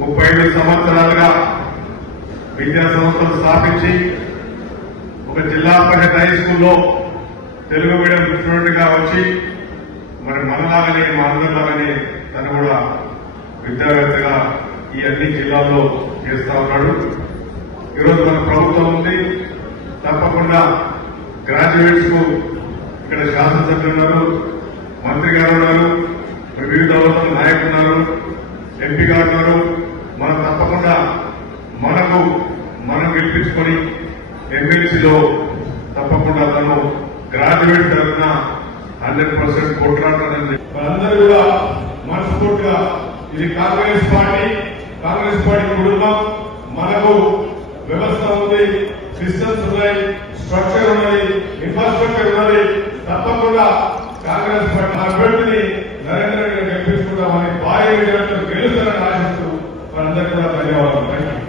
35 సంవత్సరాలుగా విద్యా సంస్థలు స్థాపించి ఒక జిల్లా పరిషత్ హై స్కూల్లో తెలుగు మీడియం స్టూడెంట్ గా వచ్చి మరి మనలాగానే మనందరిలాగానే తను కూడా విద్యావేత్తగా ఈ అన్ని జిల్లాల్లో చేస్తా ఉన్నాడు. ఈరోజు మన ప్రభుత్వం ఉంది, తప్పకుండా గ్రాడ్యుయేట్స్ కు ఇక్కడ శాసనసభ్యులు ఉన్నారు, మంత్రి గారు ఉన్నారు, వివిధ వర్గాల నాయకులు ఉన్నారు, ఎంపీ గారు ఉన్నారు. మనం తప్పకుండా మనం గెలిపించుకొని ఎమ్మెల్సీలో తప్పకుండా తను గ్రాడ్యుయేట్ తరఫున 100% కొట్లాడతానని అందరూ కూడా మనస్ఫూర్తిగా ఇది కాంగ్రెస్ పార్టీ కుటుంబం. మనకు వ్యవస్థ ఉంది, సిస్టమ్స్ ఉన్నాయి, స్ట్రక్చర్ ఉన్నది, ఇన్ఫ్రాస్ట్రక్చర్ ఉన్నది. తప్పకుండా కాంగ్రెస్ పార్టీ అభ్యర్థిని నరేంద్ర రెడ్డి గెలిపించుకుంటామని భారీ